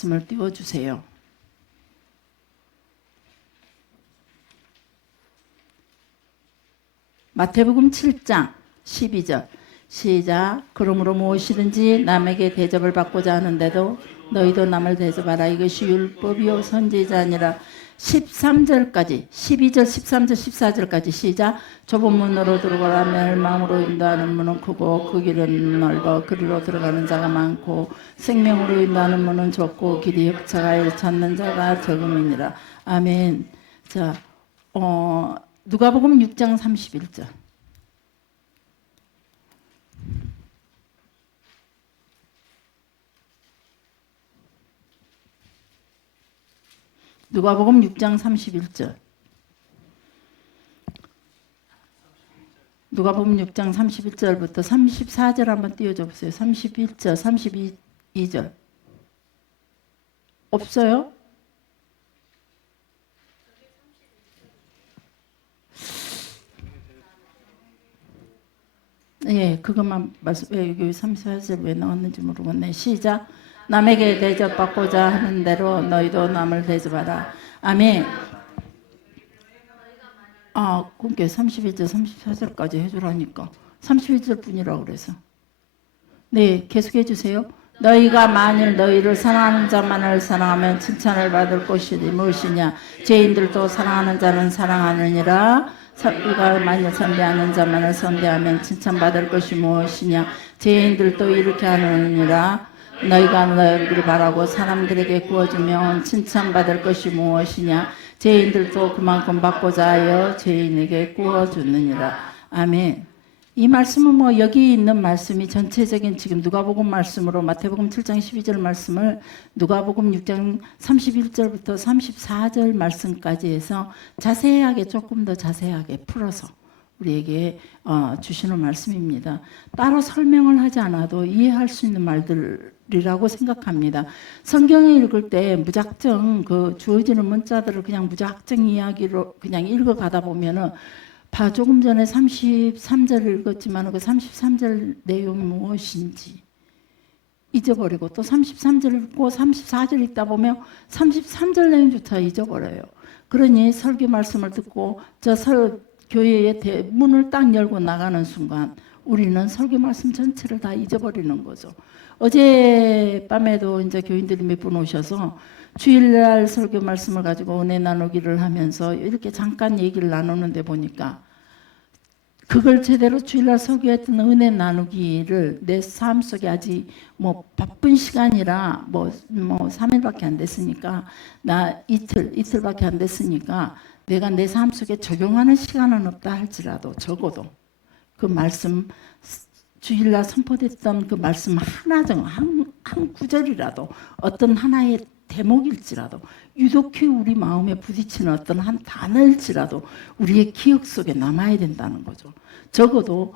말씀을 띄워주세요. 마태복음 7장 12절 시작. 그러므로 무엇이든지 남에게 대접을 받고자 하는데도 너희도 남을 대접하라. 이것이 율법이요 선지자니라. 13절까지 12절 13절 14절까지 시작. 좁은 문으로 들어가라. 멸망으로 인도하는 문은 크고 그 길은 넓어 그리로 들어가는 자가 많고 생명으로 인도하는 문은 좁고 길이 협착하여 찾는 자가 적음이니라. 아멘. 자, 누가복음 6장 31절. 누가복음 6장 31절. 누가복음 6장 31절부터 34절 한번 띄워줘 보세요. 31절, 32절. 없어요? 예, 그것만 말씀. 여기 34절 왜 나왔는지 모르겠네. 시작. 남에게 대접받고자 하는 대로 너희도 남을 대접하라. 아멘. 그게 31절, 34절까지 해주라니까. 31절 뿐이라고 그래서. 네, 계속해 주세요. 너희가 만일 너희를 사랑하는 자만을 사랑하면 칭찬을 받을 것이니 무엇이냐. 죄인들도 사랑하는 자는 사랑하느니라. 우리가 만일 선대하는 자만을 선대하면 칭찬받을 것이 무엇이냐. 죄인들도 이렇게 하느니라. 너희가 너희를 바라고 사람들에게 구워주면 칭찬받을 것이 무엇이냐. 죄인들도 그만큼 받고자 하여 죄인에게 구워주느니라. 아멘. 이 말씀은 여기 있는 말씀이 전체적인 지금 누가복음 말씀으로 마태복음 7장 12절 말씀을 누가복음 6장 31절부터 34절 말씀까지 해서 자세하게 조금 더 자세하게 풀어서 우리에게 주시는 말씀입니다. 따로 설명을 하지 않아도 이해할 수 있는 말들이라고 생각합니다. 성경을 읽을 때 무작정 그 주어지는 문자들을 그냥 무작정 이야기로 그냥 읽어가다 보면은 조금 전에 33절 읽었지만 그 33절 내용이 무엇인지 잊어버리고 또 33절 읽고 34절 읽다 보면 33절 내용조차 잊어버려요. 그러니 설교 말씀을 듣고 교회의 문을 딱 열고 나가는 순간 우리는 설교 말씀 전체를 다 잊어버리는 거죠. 어젯밤에도 이제 교인들이 몇 분 오셔서 주일날 설교 말씀을 가지고 은혜 나누기를 하면서 이렇게 잠깐 얘기를 나누는데 보니까 그걸 제대로 주일날 설교했던 은혜 나누기를 내 삶 속에 아직 바쁜 시간이라 3일밖에 안 됐으니까 나 이틀밖에 안 됐으니까 내가 내 삶 속에 적용하는 시간은 없다 할지라도 적어도 그 말씀 주일날 선포됐던 그 말씀 한 구절이라도 어떤 하나의 대목일지라도 유독히 우리 마음에 부딪히는 어떤 한 단어일지라도 우리의 기억 속에 남아야 된다는 거죠. 적어도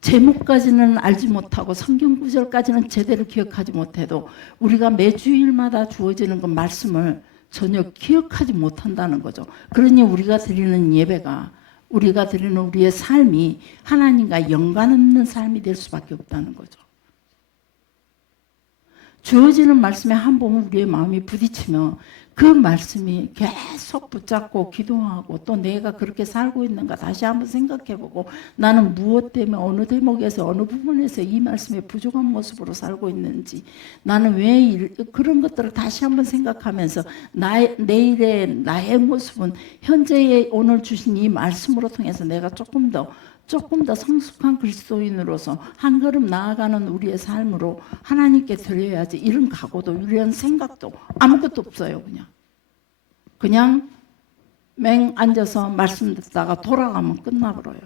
제목까지는 알지 못하고 성경 구절까지는 제대로 기억하지 못해도 우리가 매주일마다 주어지는 그 말씀을 전혀 기억하지 못한다는 거죠. 그러니 우리가 드리는 예배가 우리가 드리는 우리의 삶이 하나님과 연관 없는 삶이 될 수밖에 없다는 거죠. 주어지는 말씀에 한 번 우리의 마음이 부딪히면 그 말씀이 계속 붙잡고 기도하고 또 내가 그렇게 살고 있는가 다시 한번 생각해보고 나는 무엇 때문에 어느 대목에서 어느 부분에서 이 말씀에 부족한 모습으로 살고 있는지 나는 왜 그런 것들을 다시 한번 생각하면서 내일의 나의 모습은 현재의 오늘 주신 이 말씀으로 통해서 내가 조금 더 성숙한 그리스도인으로서 한 걸음 나아가는 우리의 삶으로 하나님께 드려야지 이런 각오도 이런 생각도 아무것도 없어요. 그냥 맹 앉아서 말씀 듣다가 돌아가면 끝나버려요.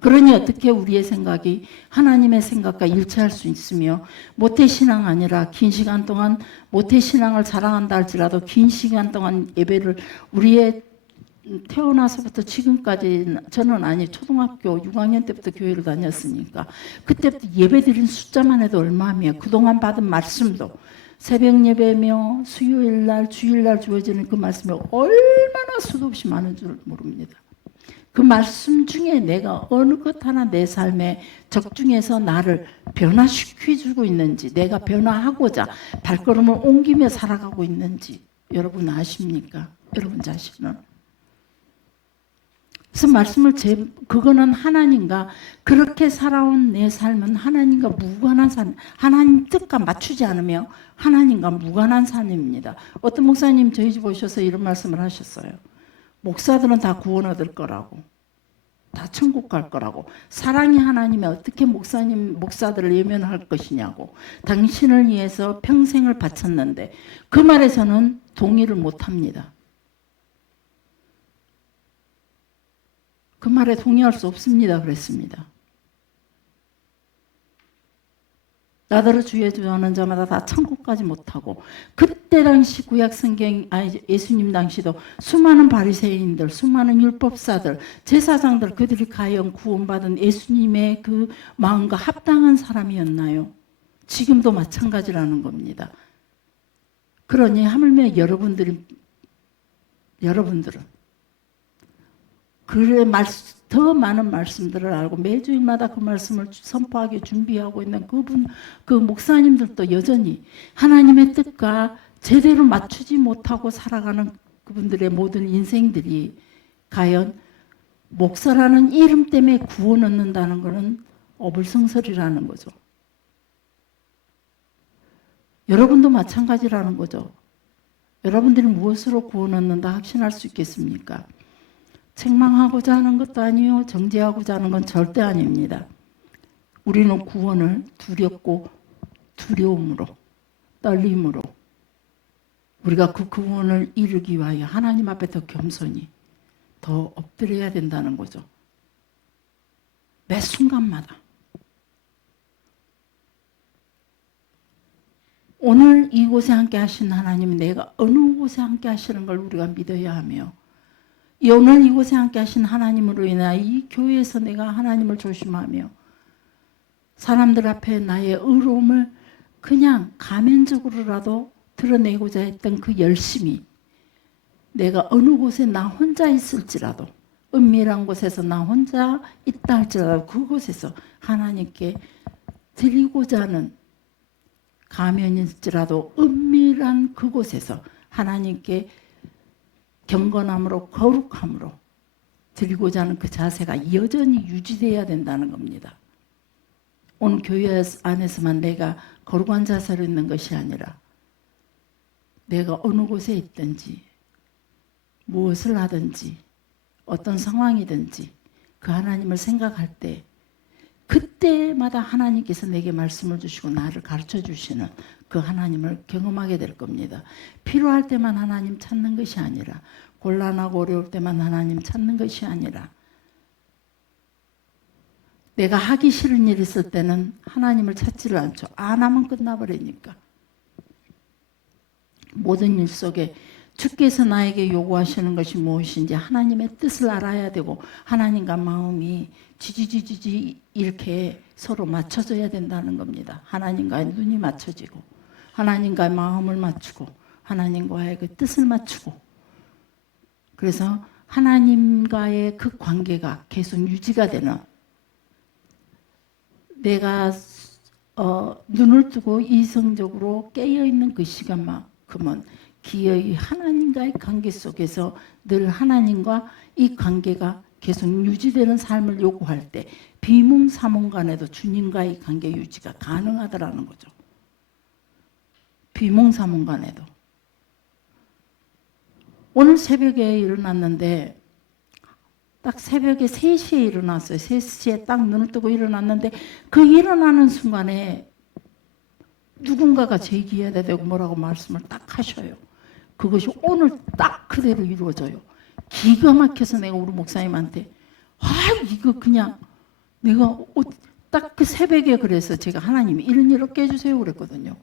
그러니 어떻게 우리의 생각이 하나님의 생각과 일치할 수 있으며 모태신앙 아니라 긴 시간 동안 모태신앙을 자랑한다 할지라도 긴 시간 동안 예배를 우리의 태어나서부터 지금까지 저는 초등학교 6학년 때부터 교회를 다녔으니까 그때부터 예배 드린 숫자만 해도 얼마며 그동안 받은 말씀도 새벽 예배며 수요일날 주일날 주어지는 그 말씀이 얼마나 수도 없이 많은 줄 모릅니다. 그 말씀 중에 내가 어느 것 하나 내 삶에 적중해서 나를 변화시켜주고 있는지, 내가 변화하고자 발걸음을 옮기며 살아가고 있는지 여러분 아십니까? 여러분 자신은. 그래서 말씀을 그거는 하나님과 그렇게 살아온 내 삶은 하나님과 무관한 삶, 하나님 뜻과 맞추지 않으며 하나님과 무관한 삶입니다. 어떤 목사님 저희 집 오셔서 이런 말씀을 하셨어요. 목사들은 다 구원 얻을 거라고, 다 천국 갈 거라고, 사랑이 하나님이 어떻게 목사들을 예면할 것이냐고, 당신을 위해서 평생을 바쳤는데, 그 말에서는 동의를 못합니다. 그 말에 동의할 수 없습니다. 그랬습니다. 나더러 주의 주하는 자마다 다 천국까지 못하고, 그때 당시 예수님 당시도 수많은 바리새인들, 수많은 율법사들, 제사장들, 그들이 과연 구원받은 예수님의 그 마음과 합당한 사람이었나요? 지금도 마찬가지라는 겁니다. 그러니 하물며 여러분들은 더 많은 말씀들을 알고 매주일마다 그 말씀을 선포하게 준비하고 있는 그 목사님들도 여전히 하나님의 뜻과 제대로 맞추지 못하고 살아가는 그분들의 모든 인생들이 과연 목사라는 이름 때문에 구원 얻는다는 것은 어불성설이라는 거죠. 여러분도 마찬가지라는 거죠. 여러분들이 무엇으로 구원 얻는다 확신할 수 있겠습니까? 책망하고자 하는 것도 아니요, 정죄하고자 하는 건 절대 아닙니다. 우리는 구원을 두렵고 두려움으로, 떨림으로, 우리가 그 구원을 이루기 위하여 하나님 앞에 더 겸손히 더 엎드려야 된다는 거죠. 매 순간마다. 오늘 이곳에 함께 하신 하나님, 내가 어느 곳에 함께 하시는 걸 우리가 믿어야 하며, 오늘 이곳에 함께 하신 하나님으로 인하여 이 교회에서 내가 하나님을 조심하며 사람들 앞에 나의 의로움을 그냥 가면적으로라도 드러내고자 했던 그 열심이, 내가 어느 곳에 나 혼자 있을지라도, 은밀한 곳에서 나 혼자 있다 할지라도 그곳에서 하나님께 드리고자 하는, 가면일지라도 은밀한 그곳에서 하나님께 경건함으로 거룩함으로 드리고자 하는 그 자세가 여전히 유지되어야 된다는 겁니다. 오늘 교회 안에서만 내가 거룩한 자세로 있는 것이 아니라 내가 어느 곳에 있든지 무엇을 하든지 어떤 상황이든지 그 하나님을 생각할 때 그때마다 하나님께서 내게 말씀을 주시고 나를 가르쳐 주시는 그 하나님을 경험하게 될 겁니다. 필요할 때만 하나님 찾는 것이 아니라, 곤란하고 어려울 때만 하나님 찾는 것이 아니라, 내가 하기 싫은 일 있을 때는 하나님을 찾지를 않죠. 안 하면 끝나버리니까. 모든 일 속에 주께서 나에게 요구하시는 것이 무엇인지 하나님의 뜻을 알아야 되고, 하나님과 마음이 지지지지지 이렇게 서로 맞춰져야 된다는 겁니다. 하나님과의 눈이 맞춰지고, 하나님과의 마음을 맞추고, 하나님과의 그 뜻을 맞추고, 그래서 하나님과의 그 관계가 계속 유지가 되는, 내가 눈을 뜨고 이성적으로 깨어있는 그 시간만큼은 기어이 하나님과의 관계 속에서 늘 하나님과 이 관계가 계속 유지되는 삶을 요구할 때 비몽사몽간에도 주님과의 관계 유지가 가능하더라는 거죠. 비몽사몽간에도. 오늘 새벽에 일어났는데 딱 새벽에 3시에 일어났어요. 3시에 딱 눈을 뜨고 일어났는데 그 일어나는 순간에 누군가가 제 귀에다 대고 뭐라고 말씀을 딱 하셔요. 그것이 오늘 딱 그대로 이루어져요. 기가 막혀서 내가 우리 목사님한테 이거 그냥 내가 딱 그 새벽에 그래서 제가 하나님이 이런 일 없게 해주세요 그랬거든요.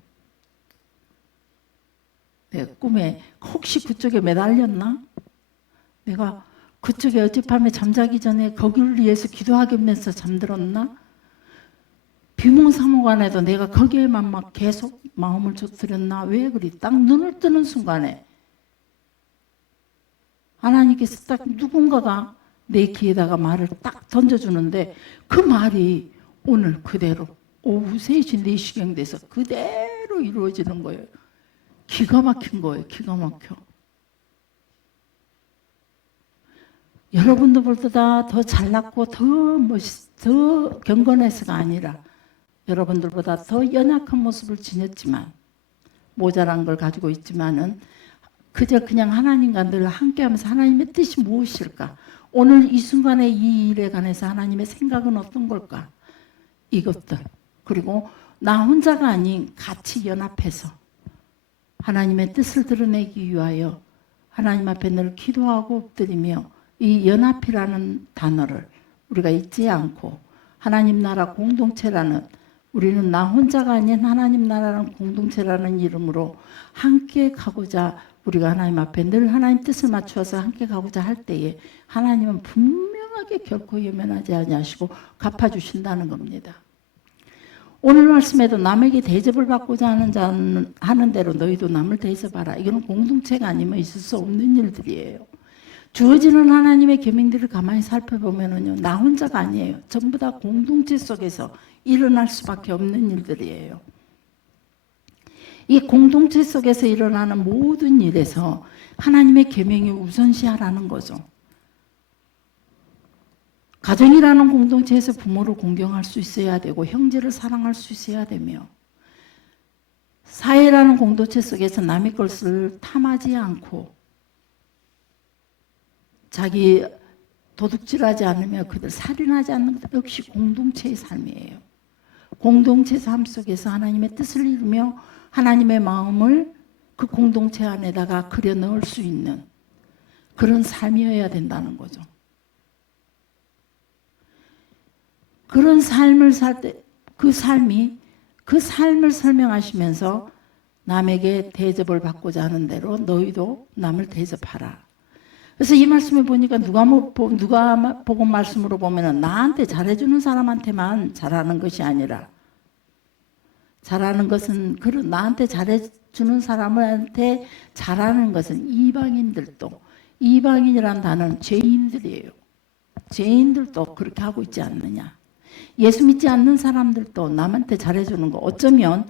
내가 꿈에 혹시 그쪽에 매달렸나? 내가 그쪽에 어젯밤에 잠자기 전에 거기를 위해서 기도하면서 잠들었나? 비몽사몽간에도 내가 거기에만 막 계속 마음을 쏟들였나? 왜 그리? 딱 눈을 뜨는 순간에 하나님께서 딱 누군가가 내 귀에다가 말을 딱 던져주는데 그 말이 오늘 그대로 오후 3시 4시경 돼서 그대로 이루어지는 거예요. 기가 막힌 거예요. 기가 막혀. 여러분들보다 더 잘났고 더 경건해서가 아니라 여러분들보다 더 연약한 모습을 지녔지만 모자란 걸 가지고 있지만은 그저 그냥 하나님과 늘 함께하면서 하나님의 뜻이 무엇일까? 오늘 이 순간에 이 일에 관해서 하나님의 생각은 어떤 걸까? 이것들 그리고 나 혼자가 아닌 같이 연합해서 하나님의 뜻을 드러내기 위하여 하나님 앞에 늘 기도하고 엎드리며 이 연합이라는 단어를 우리가 잊지 않고 하나님 나라 공동체라는 우리는 나 혼자가 아닌 하나님 나라는 공동체라는 이름으로 함께 가고자 우리가 하나님 앞에 늘 하나님 뜻을 맞추어서 함께 가고자 할 때에 하나님은 분명하게 결코 예면하지 아니하시고 갚아주신다는 겁니다. 오늘 말씀에도 남에게 대접을 받고자 하는 자는 하는 대로 너희도 남을 대접하라. 이거는 공동체가 아니면 있을 수 없는 일들이에요. 주어지는 하나님의 계명들을 가만히 살펴보면요, 나 혼자가 아니에요. 전부 다 공동체 속에서 일어날 수밖에 없는 일들이에요. 이 공동체 속에서 일어나는 모든 일에서 하나님의 계명이 우선시하라는 거죠. 가정이라는 공동체에서 부모를 공경할 수 있어야 되고 형제를 사랑할 수 있어야 되며 사회라는 공동체 속에서 남의 것을 탐하지 않고 자기 도둑질하지 않으며 그들 살인하지 않는 것 역시 공동체의 삶이에요. 공동체 삶 속에서 하나님의 뜻을 이루며 하나님의 마음을 그 공동체 안에다가 그려 넣을 수 있는 그런 삶이어야 된다는 거죠. 그런 삶을 살 때 그 삶을 설명하시면서 남에게 대접을 받고자 하는 대로 너희도 남을 대접하라. 그래서 이 말씀을 보니까 누가 복음 말씀으로 보면은 나한테 잘해주는 사람한테만 잘하는 것이 아니라 잘하는 것은 그런 나한테 잘해주는 사람한테 잘하는 것은 이방인들도 이방인이란 단어는 죄인들이에요. 죄인들도 그렇게 하고 있지 않느냐. 예수 믿지 않는 사람들도 남한테 잘해주는 거 어쩌면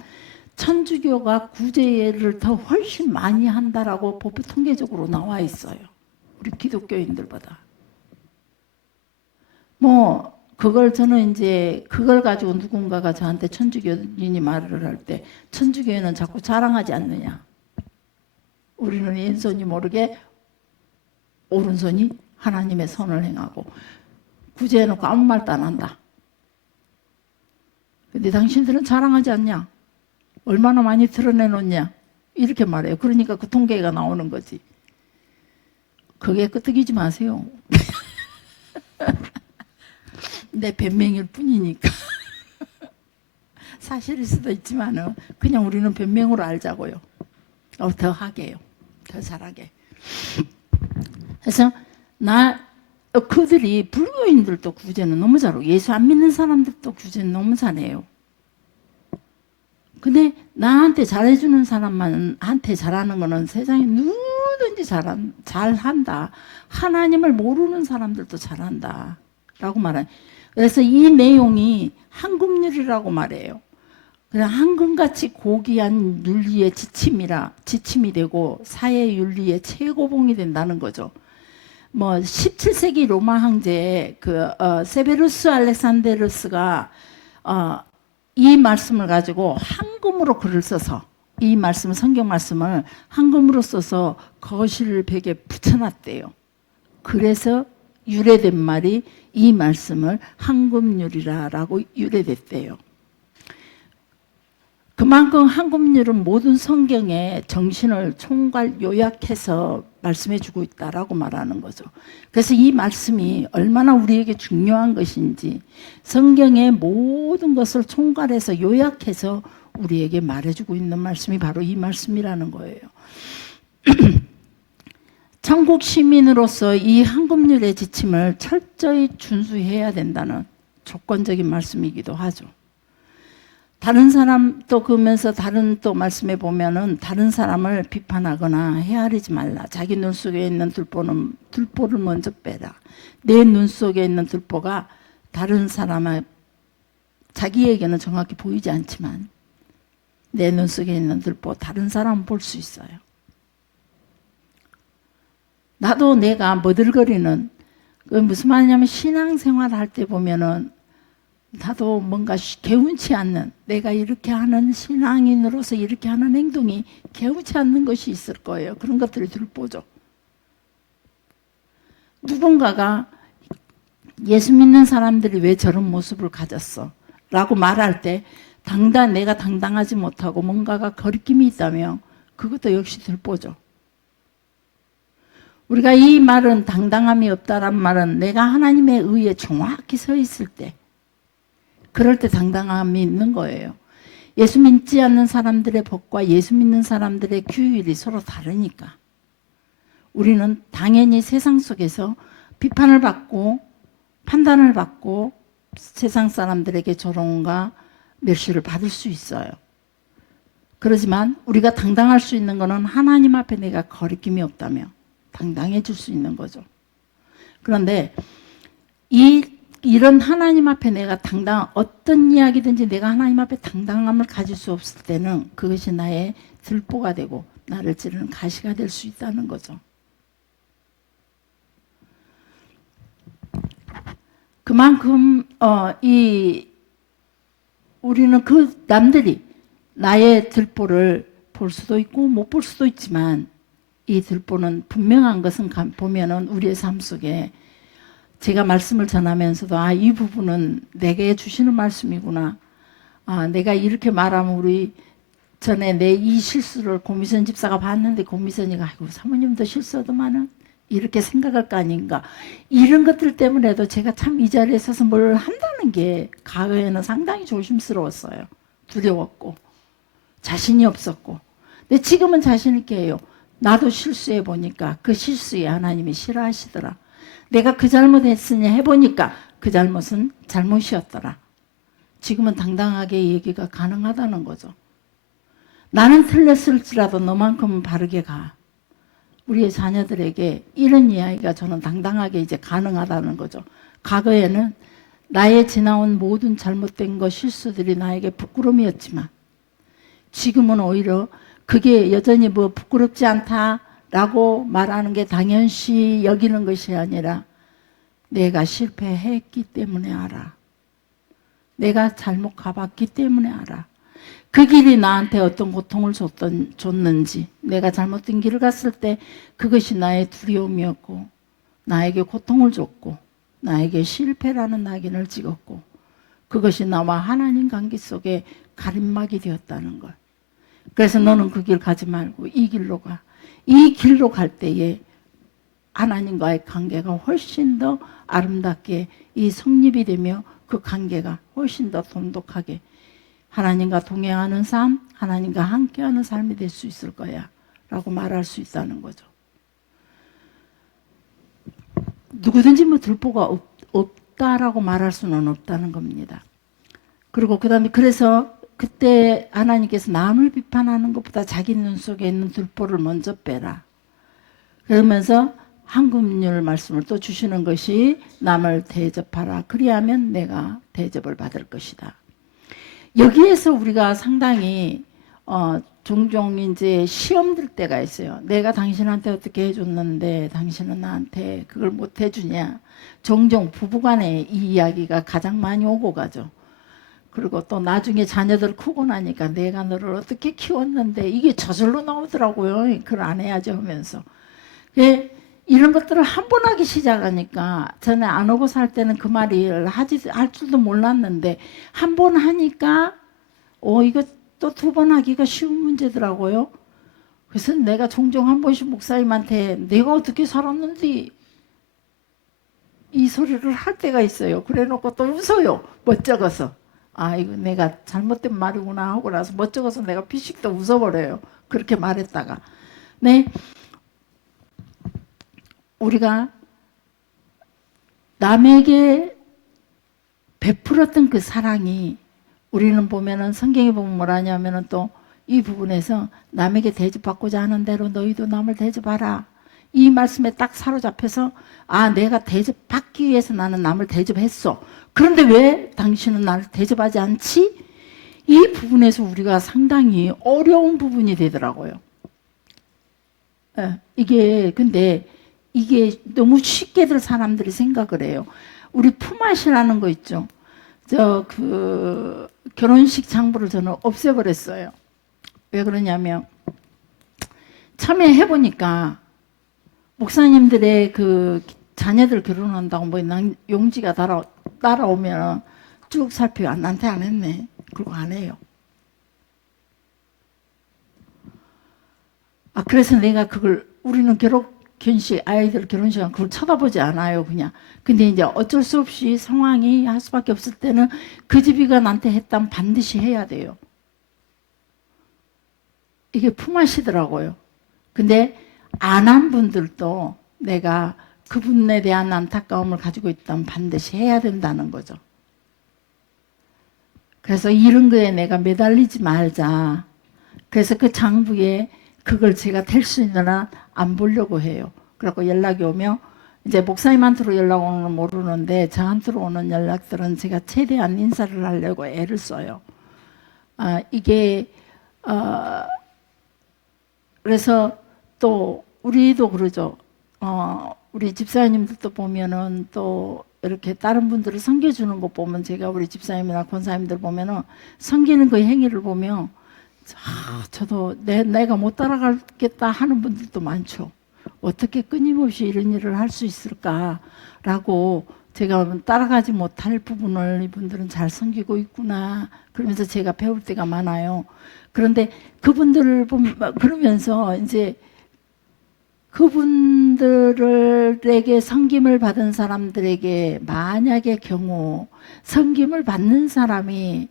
천주교가 구제를 더 훨씬 많이 한다라고 법이 통계적으로 나와 있어요. 우리 기독교인들보다. 그걸 저는 이제 그걸 가지고 누군가가 저한테 천주교인이 말을 할 때 천주교회는 자꾸 자랑하지 않느냐. 우리는 왼손이 모르게 오른손이 하나님의 선을 행하고 구제해놓고 아무 말도 안 한다. 근데 당신들은 자랑하지 않냐? 얼마나 많이 드러내놓냐? 이렇게 말해요. 그러니까 그 통계가 나오는 거지. 그게 끄떡이지 마세요. 내 변명일 뿐이니까. 사실일 수도 있지만 그냥 우리는 변명으로 알자고요. 더 하게요. 더 잘하게. 그래서 그들이 불교인들도 구제는 너무 잘하고 예수 안 믿는 사람들도 구제는 너무 잘해요. 근데 나한테 잘해주는 사람한테 잘하는 거는 세상에 누구든지 잘한다. 하나님을 모르는 사람들도 잘한다 라고 말해요. 그래서 이 내용이 황금률이라고 말해요. 그냥 황금같이 고귀한 윤리의 지침이 되고 사회 윤리의 최고봉이 된다는 거죠. 17세기 로마 황제 세베루스 알렉산데루스가 이 말씀을 가지고 황금으로 글을 써서 이 말씀 성경 말씀을 황금으로 써서 거실 벽에 붙여놨대요. 그래서 유래된 말이 이 말씀을 황금률이라고 유래됐대요. 그만큼 황금률은 모든 성경의 정신을 총괄 요약해서 말씀해 주고 있다라고 말하는 거죠. 그래서 이 말씀이 얼마나 우리에게 중요한 것인지 성경의 모든 것을 총괄해서 요약해서 우리에게 말해주고 있는 말씀이 바로 이 말씀이라는 거예요. 천국 시민으로서 이 황금률의 지침을 철저히 준수해야 된다는 조건적인 말씀이기도 하죠. 다른 사람 또 그러면서 다른 또 말씀해 보면은 다른 사람을 비판하거나 헤아리지 말라. 자기 눈 속에 있는 들보를 먼저 빼라. 내 눈 속에 있는 들보가 다른 사람의 자기에게는 정확히 보이지 않지만 내 눈 속에 있는 들보 다른 사람은 볼 수 있어요. 나도 내가 머들거리는 그 무슨 말이냐면 신앙생활 할 때 보면은 나도 뭔가 개운치 않는 내가 이렇게 하는 신앙인으로서 이렇게 하는 행동이 개운치 않는 것이 있을 거예요. 그런 것들을 들보죠. 누군가가 예수 믿는 사람들이 왜 저런 모습을 가졌어? 라고 말할 때 내가 당당하지 못하고 뭔가가 거리낌이 있다면 그것도 역시 들보죠. 우리가 이 말은 당당함이 없다란 말은 내가 하나님의 의에 정확히 서 있을 때 그럴 때 당당함이 있는 거예요. 예수 믿지 않는 사람들의 법과 예수 믿는 사람들의 규율이 서로 다르니까 우리는 당연히 세상 속에서 비판을 받고 판단을 받고 세상 사람들에게 조롱과 멸시를 받을 수 있어요. 그렇지만 우리가 당당할 수 있는 것은 하나님 앞에 내가 거리낌이 없다면 당당해질 수 있는 거죠. 그런데 이런 하나님 앞에 내가 어떤 이야기든지 내가 하나님 앞에 당당함을 가질 수 없을 때는 그것이 나의 들보가 되고 나를 찌르는 가시가 될 수 있다는 거죠. 그만큼 우리는 그 남들이 나의 들보를 볼 수도 있고 못 볼 수도 있지만 이 들보는 분명한 것은 보면은 우리의 삶 속에 제가 말씀을 전하면서도 이 부분은 내게 주시는 말씀이구나. 내가 이렇게 말하면 우리 전에 내 이 실수를 고미선 집사가 봤는데 고미선이가 아이고 사모님도 실수하더만은 이렇게 생각할 거 아닌가. 이런 것들 때문에도 제가 참 이 자리에 서서 뭘 한다는 게 과거에는 상당히 조심스러웠어요. 두려웠고 자신이 없었고. 근데 지금은 자신 있게 해요. 나도 실수해 보니까 그 실수에 하나님이 싫어하시더라. 내가 그 잘못했으니 해보니까 그 잘못은 잘못이었더라. 지금은 당당하게 얘기가 가능하다는 거죠. 나는 틀렸을지라도 너만큼은 바르게 가. 우리의 자녀들에게 이런 이야기가 저는 당당하게 이제 가능하다는 거죠. 과거에는 나의 지나온 모든 잘못된 것, 실수들이 나에게 부끄러움이었지만 지금은 오히려 그게 여전히 뭐 부끄럽지 않다라고 말하는 게 당연시 여기는 것이 아니라 내가 실패했기 때문에 알아. 내가 잘못 가봤기 때문에 알아. 그 길이 나한테 어떤 고통을 줬는지 내가 잘못된 길을 갔을 때 그것이 나의 두려움이었고 나에게 고통을 줬고 나에게 실패라는 낙인을 찍었고 그것이 나와 하나님 관계 속에 가림막이 되었다는 걸. 그래서 너는 그 길 가지 말고 이 길로 가. 이 길로 갈 때에 하나님과의 관계가 훨씬 더 아름답게 이 성립이 되며 그 관계가 훨씬 더 돈독하게 하나님과 동행하는 삶, 하나님과 함께하는 삶이 될 수 있을 거야 라고 말할 수 있다는 거죠. 누구든지 뭐 들보가 없다라고 말할 수는 없다는 겁니다. 그리고 그래서 그때 하나님께서 남을 비판하는 것보다 자기 눈 속에 있는 들보를 먼저 빼라. 그러면서 황금률 말씀을 또 주시는 것이 남을 대접하라. 그리하면 내가 대접을 받을 것이다. 여기에서 우리가 상당히 종종 이제 시험 들 때가 있어요. 내가 당신한테 어떻게 해줬는데 당신은 나한테 그걸 못 해주냐. 종종 부부간에 이 이야기가 가장 많이 오고 가죠. 그리고 또 나중에 자녀들 크고 나니까 내가 너를 어떻게 키웠는데 이게 저절로 나오더라고요. 그걸 안 해야지 하면서. 이런 것들을 한 번 하기 시작하니까 전에 안 하고 살 때는 그 말을 할 줄도 몰랐는데 한 번 하니까 이거 또 두 번 하기가 쉬운 문제더라고요. 그래서 내가 종종 한 번씩 목사님한테 내가 어떻게 살았는지 이 소리를 할 때가 있어요. 그래 놓고 또 웃어요. 멋쩍어서. 이거 내가 잘못된 말이구나 하고 나서 멋쩍어서 내가 피식 또 웃어버려요. 그렇게 말했다가. 네. 우리가 남에게 베풀었던 그 사랑이 우리는 보면은 성경에 보면 뭐라냐면은 또 이 부분에서 남에게 대접받고자 하는 대로 너희도 남을 대접하라. 이 말씀에 딱 사로잡혀서 아, 내가 대접받기 위해서 나는 남을 대접했어. 그런데 왜 당신은 나를 대접하지 않지? 이 부분에서 우리가 상당히 어려운 부분이 되더라고요. 이게 근데 이게 너무 쉽게들 사람들이 생각을 해요. 우리 품앗이라는 거 있죠. 저 그 결혼식 장부를 저는 없애버렸어요. 왜 그러냐면 처음에 해보니까 목사님들의 그 자녀들 결혼한다고 뭐 용지가 따라오면 쭉 살피고 나한테 안 했네. 그리고 안 해요. 그래서 내가 그걸 우리는 결혼식 아이들 결혼식은 그걸 쳐다보지 않아요. 그냥. 근데 이제 어쩔 수 없이 상황이 할 수밖에 없을 때는 그 집이가 나한테 했다면 반드시 해야 돼요. 이게 품앗이더라고요. 근데 안 한 분들도 내가 그분에 대한 안타까움을 가지고 있다면 반드시 해야 된다는 거죠. 그래서 이런 거에 내가 매달리지 말자. 그래서 그 장부에 그걸 제가 될 수 있느나 안 보려고 해요. 그래서 연락이 오면 이제 목사님한테로 연락 오는 건 모르는데 저한테로 오는 연락들은 제가 최대한 인사를 하려고 애를 써요. 이게 그래서 또 우리도 그러죠. 우리 집사님들도 보면은 또 이렇게 다른 분들을 섬겨주는 것 보면 제가 우리 집사님이나 권사님들 보면은 섬기는 그 행위를 보면 저도 내가 못 따라가겠다 하는 분들도 많죠. 어떻게 끊임없이 이런 일을 할 수 있을까라고 제가 따라가지 못할 부분을 이분들은 잘 섬기고 있구나 그러면서 제가 배울 때가 많아요. 그런데 그분들을 그러면서 이제 그분들에게 섬김을 받은 사람들에게 만약의 경우 섬김을 받는 사람이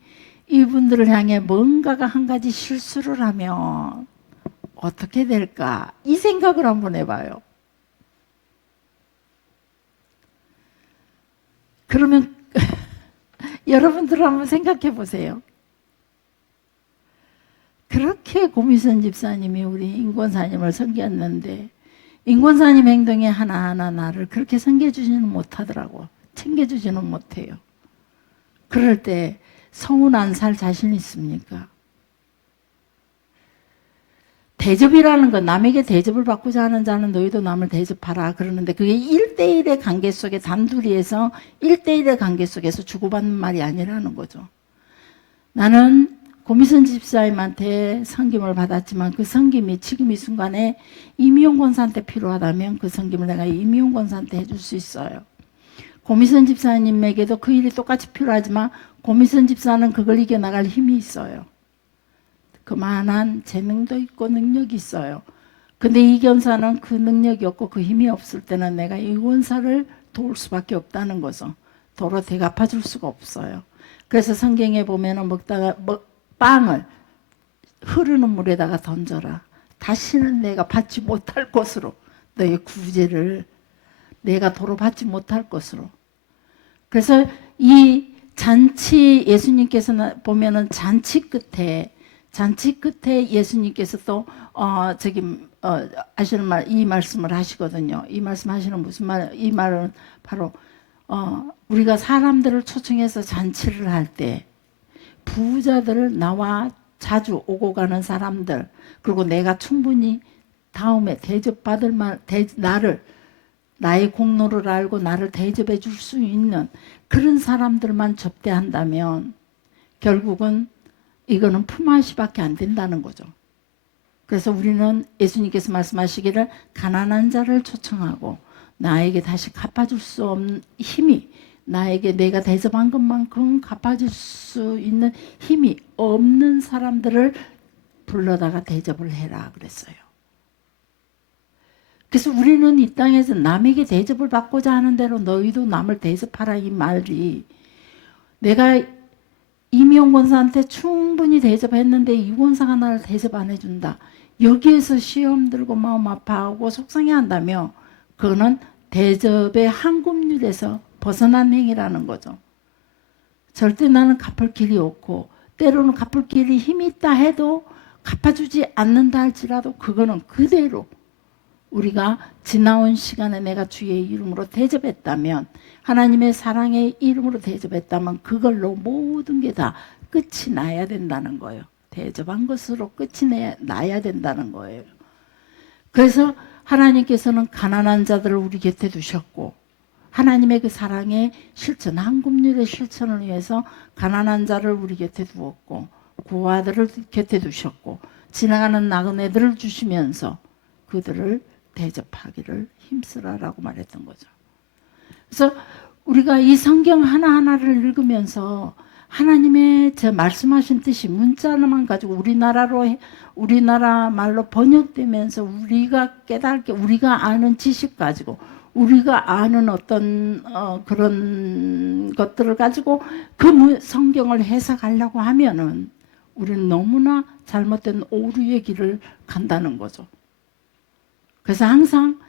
이분들을 향해 뭔가가 한 가지 실수를 하면 어떻게 될까? 이 생각을 한번 해봐요. 그러면 여러분들 한번 생각해 보세요. 그렇게 고미선 집사님이 우리 인권사님을 섬겼는데 인권사님 행동에 하나하나 나를 그렇게 섬겨주지는 못하더라고. 챙겨주지는 못해요. 그럴 때 서운 안 살 자신 있습니까? 대접이라는 건 남에게 대접을 받고자 하는 자는 너희도 남을 대접하라 그러는데 그게 1대1의 관계 속에 단둘이에서 1대1의 관계 속에서 주고받는 말이 아니라는 거죠. 나는 고미선 집사님한테 섬김을 받았지만 그 섬김이 지금 이 순간에 이미용 권사한테 필요하다면 그 섬김을 내가 이미용 권사한테 해줄 수 있어요. 고미선 집사님에게도 그 일이 똑같이 필요하지만 고미선 집사는 그걸 이겨나갈 힘이 있어요. 그만한 재능도 있고 능력이 있어요. 근데 이 권사는 그 능력이 없고 그 힘이 없을 때는 내가 이 권사를 도울 수밖에 없다는 거죠. 도로 대갚아줄 수가 없어요. 그래서 성경에 보면은 먹다가 빵을 흐르는 물에다가 던져라. 다시는 내가 받지 못할 것으로 너의 구제를 내가 도로 받지 못할 것으로. 그래서 이 잔치 예수님께서는 보면은 잔치 끝에 예수님께서 또 하시는 이 말씀을 하시거든요. 이 말씀 하시는 무슨 말? 이 말은 바로 우리가 사람들을 초청해서 잔치를 할 때 부자들을 나와 자주 오고 가는 사람들 그리고 내가 충분히 다음에 대접받을 나의 공로를 알고 나를 대접해 줄 수 있는 그런 사람들만 접대한다면 결국은 이거는 품앗이밖에 안 된다는 거죠. 그래서 우리는 예수님께서 말씀하시기를 가난한 자를 초청하고 나에게 다시 갚아줄 수 없는 힘이 나에게 내가 대접한 것만큼 갚아줄 수 있는 힘이 없는 사람들을 불러다가 대접을 해라 그랬어요. 그래서 우리는 이 땅에서 남에게 대접을 받고자 하는 대로 너희도 남을 대접하라 이 말이 내가 이미용 권사한테 충분히 대접했는데 이 권사가 나를 대접 안 해준다. 여기에서 시험 들고 마음 아파하고 속상해한다며 그거는 대접의 한급률에서 벗어난 행위라는 거죠. 절대 나는 갚을 길이 없고, 때로는 갚을 길이 힘이 있다 해도 갚아주지 않는다 할지라도 그거는 그대로 우리가 지나온 시간에 내가 주의 이름으로 대접했다면, 하나님의 사랑의 이름으로 대접했다면 그걸로 모든 게 다 끝이 나야 된다는 거예요. 대접한 것으로 끝이 나야 된다는 거예요. 그래서 하나님께서는 가난한 자들을 우리 곁에 두셨고, 하나님의 그 사랑의 실천, 한국률의 실천을 위해서 가난한 자를 우리 곁에 두었고, 고아들을 곁에 두셨고, 지나가는 나그네들을 주시면서 그들을 대접하기를 힘쓰라라고 말했던 거죠. 그래서 우리가 이 성경 하나하나를 읽으면서 하나님의 저 말씀하신 뜻이 문자만 가지고 우리나라 말로 번역되면서 우리가 깨닫게, 우리가 아는 지식 가지고, 우리가 아는 어떤 그런 것들을 가지고 그 성경을 해석하려고 하면은 우리는 너무나 잘못된 오류의 길을 간다는 거죠. 그래서 항상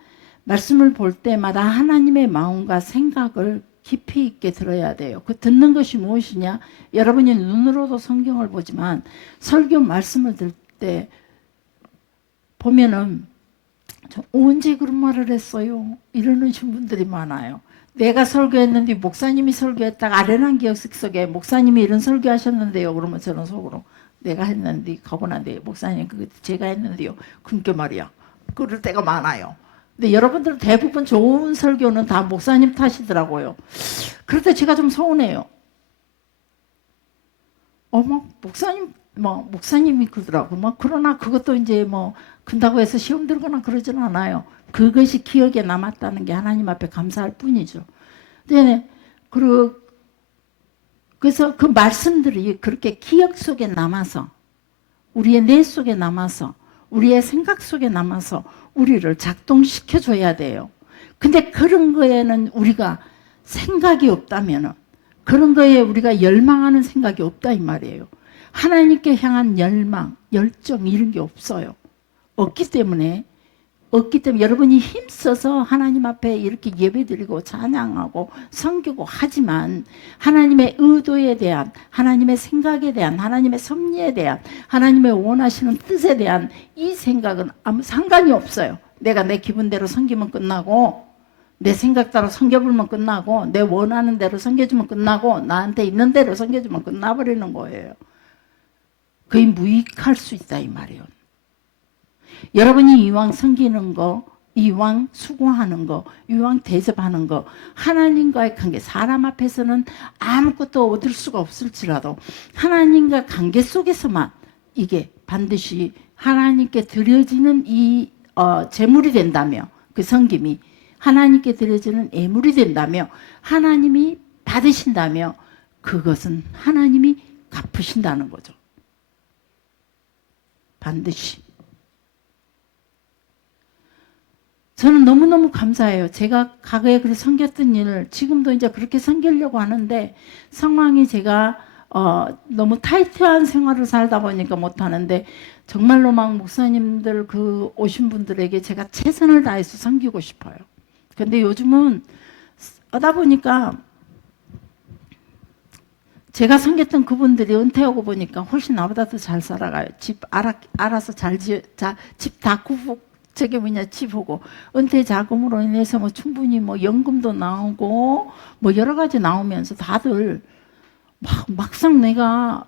말씀을 볼 때마다 하나님의 마음과 생각을 깊이 있게 들어야 돼요. 그 듣는 것이 무엇이냐? 여러분이 눈으로도 성경을 보지만 설교 말씀을 들 때 보면은 언제 그런 말을 했어요? 이러신 분들이 많아요. 내가 설교했는데 목사님이 설교했다가 아련한 기억 속에 목사님이 이런 설교하셨는데요. 그러면 저는 속으로 내가 했는데 가보는데 목사님 그거 제가 했는데요. 그러니까 말이야. 그럴 때가 많아요. 근데 여러분들 대부분 좋은 설교는 다 목사님 탓이더라고요. 그럴 때 제가 좀 서운해요. 목사님이 그러더라고. 그러나 그것도 이제 근다고 해서 시험 들거나 그러지는 않아요. 그것이 기억에 남았다는 게 하나님 앞에 감사할 뿐이죠. 네, 그래서 그 말씀들이 그렇게 기억 속에 남아서, 우리의 뇌 속에 남아서, 우리의 생각 속에 남아서 우리를 작동시켜줘야 돼요. 근데 그런 거에는 우리가 생각이 없다면, 그런 거에 우리가 열망하는 생각이 없다 이 말이에요. 하나님께 향한 열망, 열정 이런 게 없어요. 없기 때문에 여러분이 힘써서 하나님 앞에 이렇게 예배드리고 찬양하고 섬기고 하지만 하나님의 의도에 대한, 하나님의 생각에 대한, 하나님의 섭리에 대한, 하나님의 원하시는 뜻에 대한 이 생각은 아무 상관이 없어요. 내가 내 기분대로 섬기면 끝나고, 내 생각대로 섬겨보면 끝나고, 내 원하는 대로 섬겨주면 끝나고, 나한테 있는 대로 섬겨주면 끝나버리는 거예요. 거의 무익할 수 있다 이 말이에요. 여러분이 이왕 섬기는 거, 이왕 수고하는 거, 이왕 대접하는 거, 하나님과의 관계, 사람 앞에서는 아무것도 얻을 수가 없을지라도 하나님과 관계 속에서만 이게 반드시 하나님께 드려지는 이 제물이 된다며, 그 섬김이 하나님께 드려지는 예물이 된다며, 하나님이 받으신다며, 그것은 하나님이 갚으신다는 거죠. 반드시. 저는 너무너무 감사해요. 제가 과거에 그렇게 섬겼던 일을 지금도 이제 그렇게 섬기려고 하는데 상황이 제가 너무 타이트한 생활을 살다 보니까 못하는데, 정말로 막 목사님들 그 오신 분들에게 제가 최선을 다해서 섬기고 싶어요. 근데 요즘은 하다 보니까 제가 섬겼던 그분들이 은퇴하고 보니까 훨씬 나보다 더 잘 살아가요. 집 알아서 집 다 구복, 집 오고, 은퇴 자금으로 인해서 충분히 연금도 나오고 여러 가지 나오면서 다들 막상 내가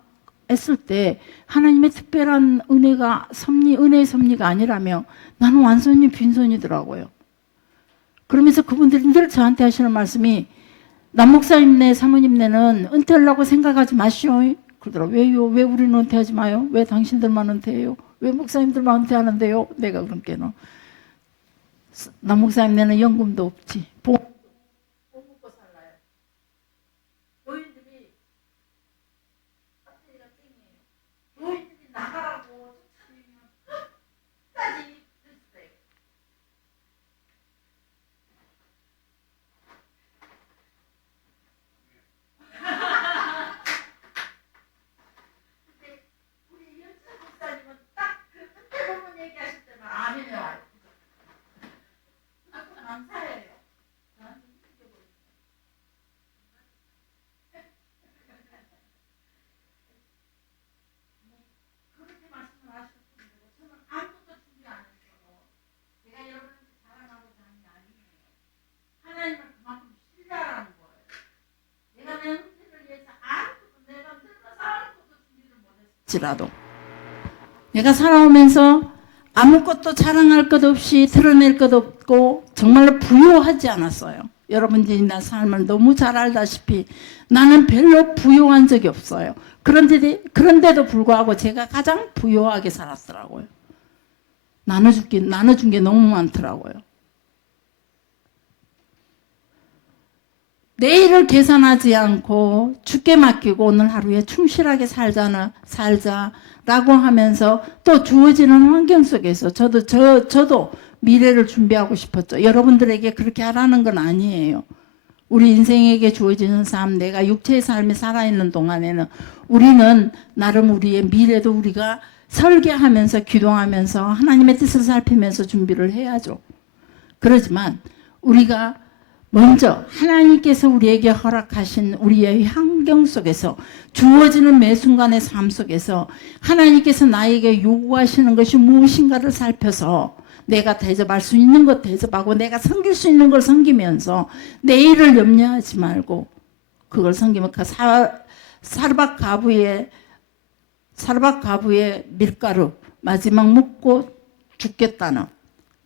했을 때 하나님의 특별한 은혜가 은혜의 섭리가 아니라면 나는 완전히 빈손이더라고요. 그러면서 그분들이 늘 저한테 하시는 말씀이, 남 목사님네, 사모님네는 은퇴하려고 생각하지 마시오. 그러더라고요. 왜요? 왜 우리는 은퇴하지 마요? 왜 당신들만 은퇴해요? 왜 목사님들만 은퇴하는데요? 내가 그런게는 남 목사님네는 연금도 없지. 먹고 살아요. 노인들이 나가라고 쫓아내면 끝까지 있어요. 우리 연철 목사님은 딱 그 은퇴 부분 얘기하실 때만 아멘이요. 감사해요. 할지라도 내가 살아오면서 아무것도 자랑할 것 없이 드러낼 것 없고 정말로 부유하지 않았어요. 여러분들이 나 삶을 너무 잘 알다시피 나는 별로 부유한 적이 없어요. 그런데도 불구하고 제가 가장 부유하게 살았더라고요. 나눠준 게 너무 많더라고요. 내일을 계산하지 않고 주께 맡기고 오늘 하루에 충실하게 살자라고 하면서 또 주어지는 환경 속에서 저도 미래를 준비하고 싶었죠. 여러분들에게 그렇게 하라는 건 아니에요. 우리 인생에게 주어지는 삶, 내가 육체의 삶이 살아있는 동안에는 우리는 나름 우리의 미래도 우리가 설계하면서 기도하면서 하나님의 뜻을 살피면서 준비를 해야죠. 그렇지만 우리가 먼저 하나님께서 우리에게 허락하신 우리의 환경 속에서 주어지는 매 순간의 삶 속에서 하나님께서 나에게 요구하시는 것이 무엇인가를 살펴서 내가 대접할 수 있는 것 대접하고 내가 섬길 수 있는 걸 섬기면서 내일을 염려하지 말고 그걸 섬기면 그 사르밧 가부의 밀가루 마지막 먹고 죽겠다는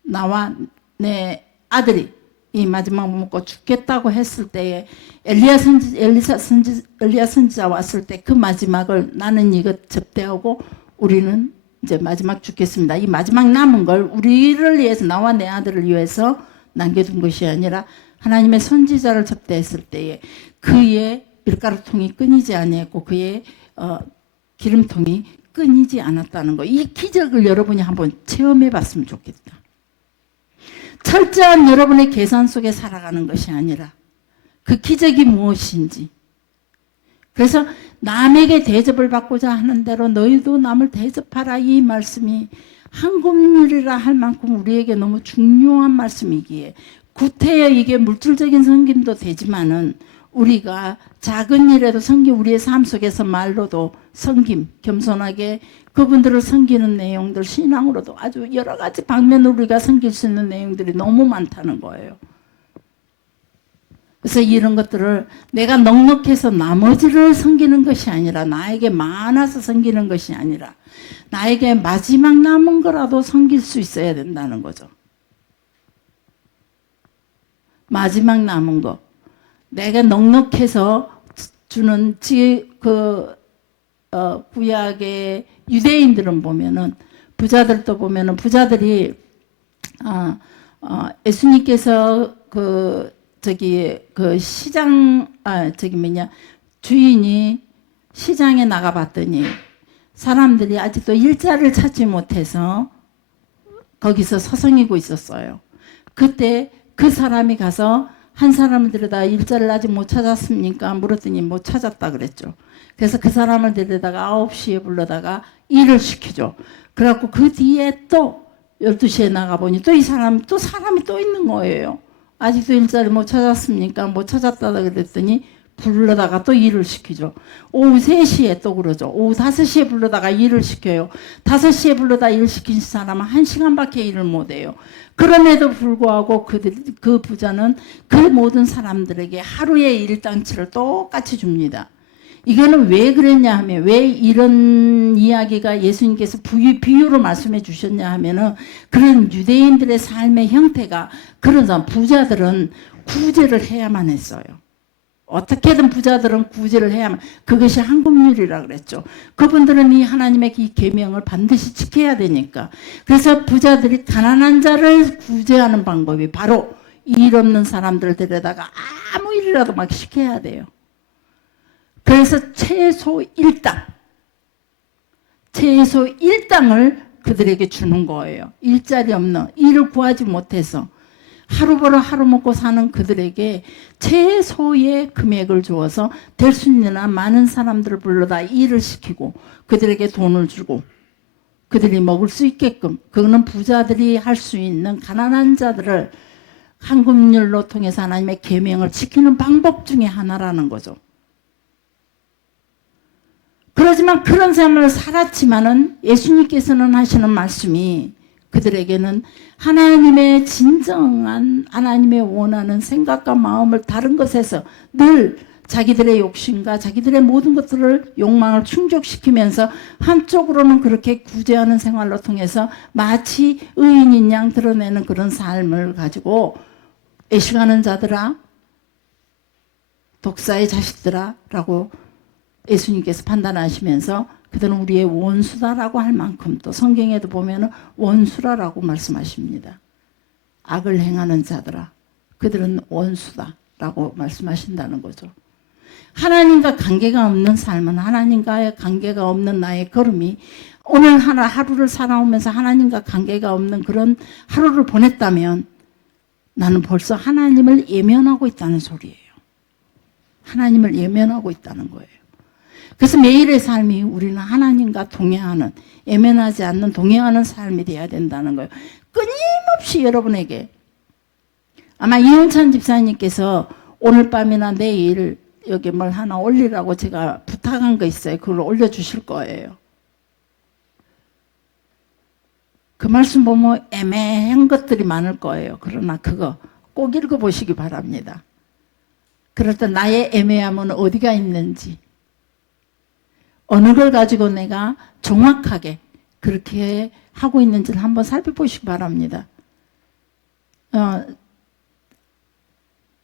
나와 내 아들이 이 마지막 먹고 죽겠다고 했을 때에 엘리야 선지자 왔을 때 그 마지막을 나는 이것 접대하고 우리는 이제 마지막 죽겠습니다. 이 마지막 남은 걸 우리를 위해서 나와 내 아들을 위해서 남겨둔 것이 아니라 하나님의 선지자를 접대했을 때에 그의 밀가루통이 끊이지 아니했고 그의 기름통이 끊이지 않았다는 거. 이 기적을 여러분이 한번 체험해 봤으면 좋겠다. 철저한 여러분의 계산 속에 살아가는 것이 아니라 그 기적이 무엇인지. 그래서 남에게 대접을 받고자 하는 대로 너희도 남을 대접하라. 이 말씀이 한국률이라 할 만큼 우리에게 너무 중요한 말씀이기에 구태여 이게 물질적인 섬김도 되지만은 우리가 작은 일에도 섬김, 우리의 삶 속에서 말로도 섬김, 겸손하게 그분들을 섬기는 내용들, 신앙으로도 아주 여러 가지 방면으로 우리가 섬길 수 있는 내용들이 너무 많다는 거예요. 그래서 이런 것들을 내가 넉넉해서 나머지를 섬기는 것이 아니라 나에게 많아서 섬기는 것이 아니라 나에게 마지막 남은 거라도 섬길 수 있어야 된다는 거죠. 마지막 남은 거. 내가 넉넉해서 주는 구약의 유대인들은 보면은 부자들도 보면은 부자들이 예수님께서 주인이 시장에 나가봤더니 사람들이 아직도 일자를 찾지 못해서 거기서 서성이고 있었어요. 그때 그 사람이 가서 한 사람을 데려다 일자를 아직 못 찾았습니까? 물었더니 못 찾았다 그랬죠. 그래서 그 사람을 데려다가 9시에 불러다가 일을 시키죠. 그래갖고 그 뒤에 또 12시에 나가보니 또 사람이 또 있는 거예요. 아직도 일자리 못 찾았습니까? 못 찾았다 그랬더니 불러다가 또 일을 시키죠. 오후 3시에 또 그러죠. 오후 5시에 불러다가 일을 시켜요. 5시에 불러다 일 시킨 사람은 1시간밖에 일을 못해요. 그럼에도 불구하고 그 부자는 그 모든 사람들에게 하루의 일당치를 똑같이 줍니다. 이거는 왜 그랬냐 하면 왜 이런 이야기가 예수님께서 비유로 말씀해 주셨냐 하면은 그런 유대인들의 삶의 형태가 그런 사람 부자들은 구제를 해야만 했어요. 어떻게든 부자들은 구제를 해야만 그것이 한국률이라 그랬죠. 그분들은 이 하나님의 이 계명을 반드시 지켜야 되니까. 그래서 부자들이 가난한 자를 구제하는 방법이 바로 일 없는 사람들을 데려다가 아무 일이라도 막 시켜야 돼요. 그래서 최소 1당을 그들에게 주는 거예요. 일자리 없는 일을 구하지 못해서 하루 벌어 하루 먹고 사는 그들에게 최소의 금액을 주어서 될 수 있는 한 많은 사람들을 불러다 일을 시키고 그들에게 돈을 주고 그들이 먹을 수 있게끔 그거는 부자들이 할 수 있는 가난한 자들을 한금률로 통해서 하나님의 계명을 지키는 방법 중에 하나라는 거죠. 그러지만 그런 삶을 살았지만은 예수님께서는 하시는 말씀이 그들에게는 하나님의 진정한 하나님의 원하는 생각과 마음을 다른 것에서 늘 자기들의 욕심과 자기들의 모든 것들을 욕망을 충족시키면서 한쪽으로는 그렇게 구제하는 생활로 통해서 마치 의인인 양 드러내는 그런 삶을 가지고 애식하는 자들아, 독사의 자식들아 라고 예수님께서 판단하시면서 그들은 우리의 원수다라고 할 만큼 또 성경에도 보면 원수라라고 말씀하십니다. 악을 행하는 자들아, 그들은 원수다라고 말씀하신다는 거죠. 하나님과 관계가 없는 삶은, 하나님과의 관계가 없는 나의 걸음이 오늘 하루를 살아오면서 하나님과 관계가 없는 그런 하루를 보냈다면 나는 벌써 하나님을 예면하고 있다는 소리예요. 하나님을 예면하고 있다는 거예요. 그래서 매일의 삶이 우리는 하나님과 동행하는, 예면하지 않는 동행하는 삶이 되어야 된다는 거예요. 끊임없이 여러분에게, 아마 이은찬 집사님께서 오늘 밤이나 내일 여기 뭘 하나 올리라고 제가 부탁한 거 있어요. 그걸 올려주실 거예요. 그 말씀 보면 애매한 것들이 많을 거예요. 그러나 그거 꼭 읽어보시기 바랍니다. 그럴 때 나의 애매함은 어디가 있는지, 어느 걸 가지고 내가 정확하게 그렇게 하고 있는지를 한번 살펴보시기 바랍니다.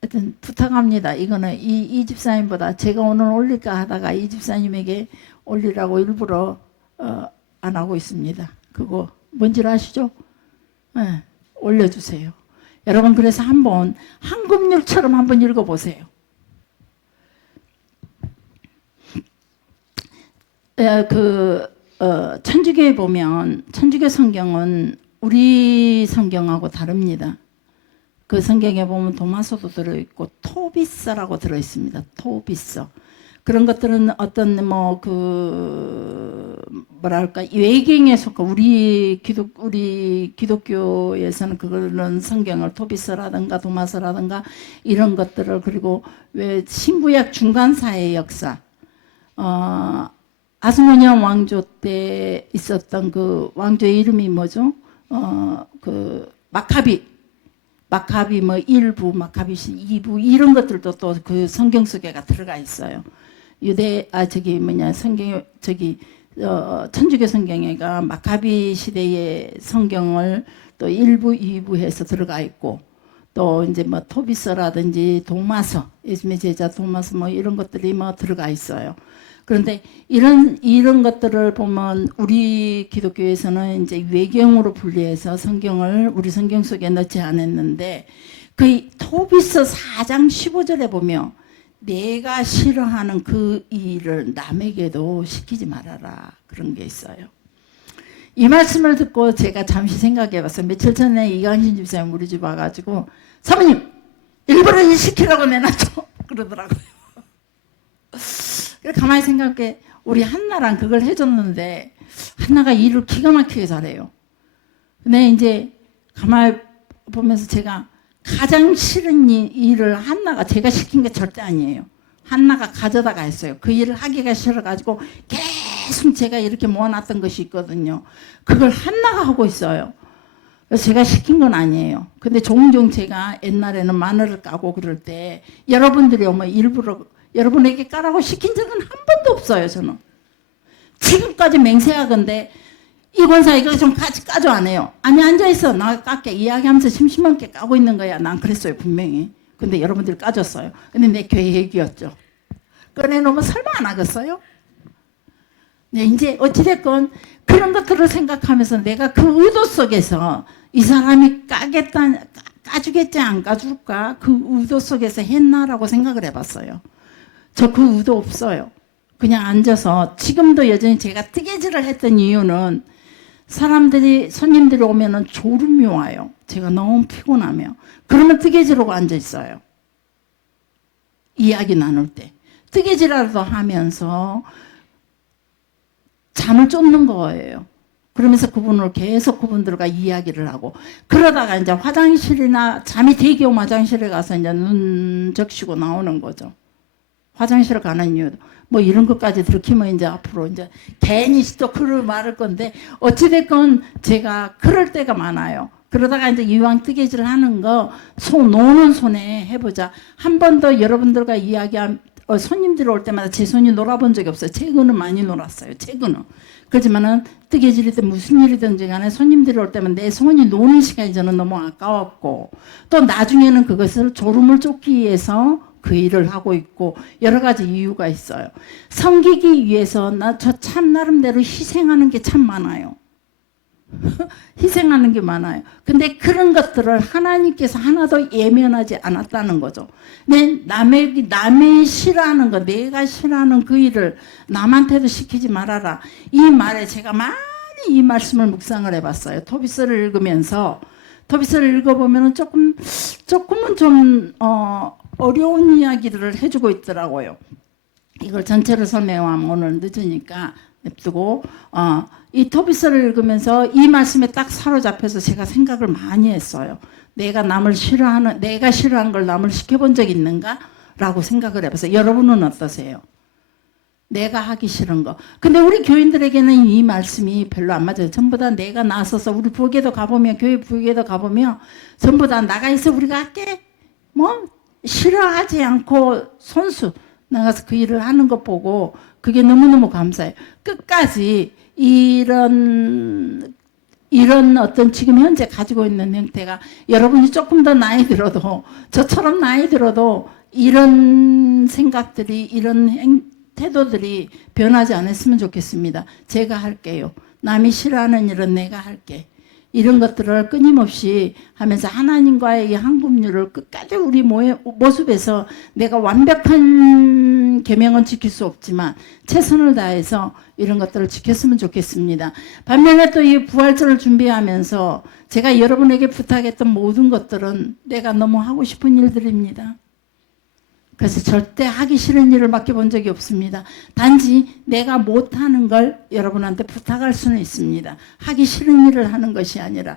하여튼 부탁합니다. 이거는 이 집사님보다 제가 오늘 올릴까 하다가 이 집사님에게 올리라고 일부러 안 하고 있습니다. 그거 뭔지 아시죠? 네, 올려주세요. 여러분, 그래서 한번 한금률처럼 한번 읽어보세요. 천주교에 보면, 천주교 성경은 우리 성경하고 다릅니다. 그 성경에 보면 도마서도 들어있고 토비서라고 들어있습니다. 토비서. 그런 것들은 어떤 뭐랄까 외경에 속한 우리 기독교에서는 그런 성경을 토비서라든가 도마서라든가 이런 것들을, 그리고 왜 신구약 중간사의 역사, 아스모니아 왕조 때 있었던 그 왕조의 이름이 뭐죠? 그 마카비 뭐 1부, 마카비 2부 이런 것들도 또 그 성경 속에가 들어가 있어요. 천주교 성경에가 마카비 시대의 성경을 또 1부, 2부 해서 들어가 있고, 또 이제 뭐 토비서라든지 도마서, 예수님의 제자 도마서 뭐 이런 것들이 뭐 들어가 있어요. 그런데 이런 것들을 보면 우리 기독교에서는 이제 외경으로 분리해서 성경을 우리 성경 속에 넣지 않았는데, 그 토비서 4장 15절에 보면 내가 싫어하는 그 일을 남에게도 시키지 말아라, 그런 게 있어요. 이 말씀을 듣고 제가 잠시 생각해 봤어요. 며칠 전에 이강신 집사님 우리 집 와가지고, 사모님 일부러 일 시키라고 내놨죠 그러더라고요. 가만히 생각해, 우리 한나랑 그걸 해줬는데 한나가 일을 기가 막히게 잘해요. 근데 이제 가만히 보면서 제가 가장 싫은 일을 한나가 제가 시킨 게 절대 아니에요. 한나가 가져다가 했어요. 그 일을 하기가 싫어가지고 계속 제가 이렇게 모아놨던 것이 있거든요. 그걸 한나가 하고 있어요. 그래서 제가 시킨 건 아니에요. 근데 종종 제가 옛날에는 마늘을 까고 그럴 때 여러분들이 오면 일부러 여러분에게 까라고 시킨 적은 한 번도 없어요. 저는 지금까지 맹세하건데, 이 권사 이거 좀 까줘 안 해요. 아니, 앉아있어, 나 깎게 이야기하면서 심심하게 까고 있는 거야. 난 그랬어요, 분명히. 근데 여러분들이 까줬어요. 근데 내 계획이었죠. 꺼내놓으면 설마 안 하겠어요? 네, 이제 어찌됐건 그런 것들을 생각하면서 내가 그 의도 속에서 이 사람이 까주겠지 안 까줄까, 그 의도 속에서 했나라고 생각을 해봤어요. 저 그 의도 없어요. 그냥 앉아서, 지금도 여전히 제가 뜨개질을 했던 이유는 손님들이 오면은 졸음이 와요. 제가 너무 피곤하면. 그러면 뜨개질하고 앉아 있어요. 이야기 나눌 때. 뜨개질이라도 하면서 잠을 쫓는 거예요. 그러면서 계속 그분들과 이야기를 하고, 그러다가 이제 화장실이나 잠이 되게 오면 화장실에 가서 이제 눈 적시고 나오는 거죠. 화장실을 가는 이유도 뭐 이런 것까지 들키면 이제 앞으로 이제 괜히 또 글을 말할 건데, 어찌됐건 제가 그럴 때가 많아요. 그러다가 이제 이왕 뜨개질 하는 거 노는 손에 해보자. 한 번 더 여러분들과 손님들이 올 때마다 제 손이 놀아본 적이 없어요. 최근은 많이 놀았어요. 최근은. 그렇지만은 뜨개질이든 무슨 일이든지 간에 손님들이 올 때면 내 손이 노는 시간이 저는 너무 아까웠고 또 나중에는 그것을 졸음을 쫓기 위해서 그 일을 하고 있고 여러 가지 이유가 있어요. 섬기기 위해서 저 참 나름대로 희생하는 게 참 많아요. 희생하는 게 많아요. 근데 그런 것들을 하나님께서 하나도 예면하지 않았다는 거죠. 남이 싫어하는 거, 내가 싫어하는 그 일을 남한테도 시키지 말아라. 이 말에 제가 많이 이 말씀을 묵상을 해봤어요. 토비스를 읽으면서. 토비스를 읽어보면 조금은 좀 어려운 이야기들을 해주고 있더라고요. 이걸 전체를 설명하면 오늘 늦으니까 냅두고 이 토비스를 읽으면서 이 말씀에 딱 사로잡혀서 제가 생각을 많이 했어요. 내가 싫어한 걸 남을 시켜본 적 있는가? 라고 생각을 해봤어요. 여러분은 어떠세요? 내가 하기 싫은 거. 근데 우리 교인들에게는 이 말씀이 별로 안 맞아요. 전부 다 내가 나서서 우리 부엌에도 가보면 교회 부엌에도 가보면 전부 다 나가 있어 우리가 할게. 뭐 싫어하지 않고 손수 나가서 그 일을 하는 것 보고 그게 너무너무 감사해요. 끝까지 이런 어떤 지금 현재 가지고 있는 형태가 여러분이 조금 더 나이 들어도 저처럼 나이 들어도 이런 생각들이 이런 태도들이 변하지 않았으면 좋겠습니다. 제가 할게요. 남이 싫어하는 일은 내가 할게. 이런 것들을 끊임없이 하면서 하나님과의 이 한급률을 끝까지 우리 모습에서 내가 완벽한 계명은 지킬 수 없지만 최선을 다해서 이런 것들을 지켰으면 좋겠습니다. 반면에 또 이 부활절을 준비하면서 제가 여러분에게 부탁했던 모든 것들은 내가 너무 하고 싶은 일들입니다. 그래서 절대 하기 싫은 일을 맡겨본 적이 없습니다. 단지 내가 못하는 걸 여러분한테 부탁할 수는 있습니다. 하기 싫은 일을 하는 것이 아니라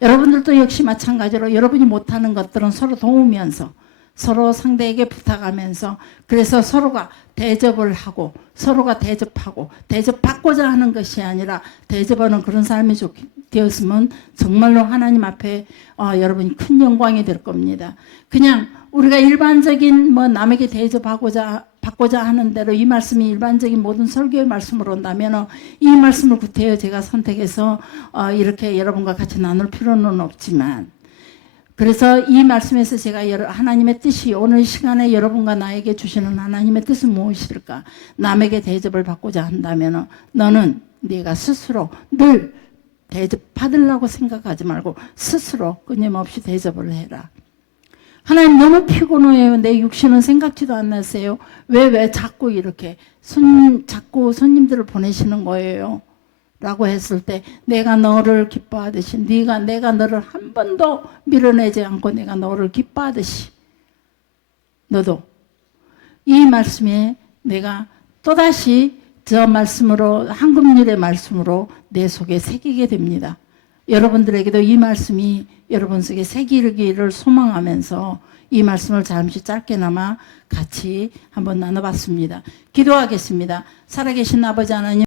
여러분들도 역시 마찬가지로 여러분이 못하는 것들은 서로 도우면서 서로 상대에게 부탁하면서 그래서 서로가 대접을 하고 서로가 대접하고 대접받고자 하는 것이 아니라 대접하는 그런 삶이 되었으면 정말로 하나님 앞에 여러분이 큰 영광이 될 겁니다. 그냥 우리가 일반적인 남에게 대접하고자 받고자 하는 대로 이 말씀이 일반적인 모든 설교의 말씀으로 온다면 이 말씀을 구태여 제가 선택해서 이렇게 여러분과 같이 나눌 필요는 없지만 그래서 이 말씀에서 제가 하나님의 뜻이 오늘 시간에 여러분과 나에게 주시는 하나님의 뜻은 무엇일까? 남에게 대접을 받고자 한다면 너는 네가 스스로 늘 대접 받으려고 생각하지 말고 스스로 끊임없이 대접을 해라. 하나님 너무 피곤해요. 내 육신은 생각지도 않으세요. 왜 자꾸 이렇게 자꾸 손님들을 보내시는 거예요? 라고 했을 때 내가 너를 기뻐하듯이 내가 너를 한 번도 밀어내지 않고 내가 너를 기뻐하듯이 너도 이 말씀에 내가 또다시 저 말씀으로 한금률의 말씀으로 내 속에 새기게 됩니다. 여러분들에게도 이 말씀이 여러분 속에 새기기를 소망하면서 이 말씀을 잠시 짧게나마 같이 한번 나눠봤습니다. 기도하겠습니다. 살아계신 아버지 하나님